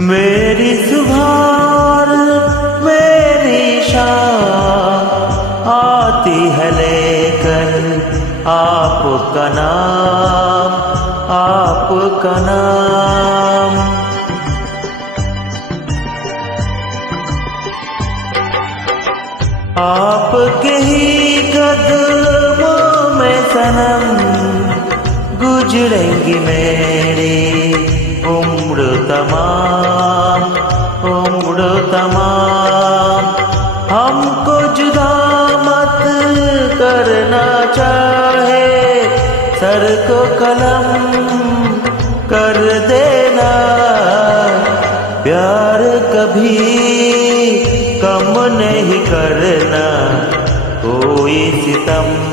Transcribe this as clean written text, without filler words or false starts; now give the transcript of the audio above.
मेरी सुबह मेरी शाम आती है लेकर आपका नाम, आपका नाम। आपके ही कदमों में सनम गुजरेंगी मेरी उम्र तमाम, उम्र तमाम। हमको जुदा मत करना चाहे सर को कलम कर देना, प्यार कभी कम नहीं करना कोई सितम।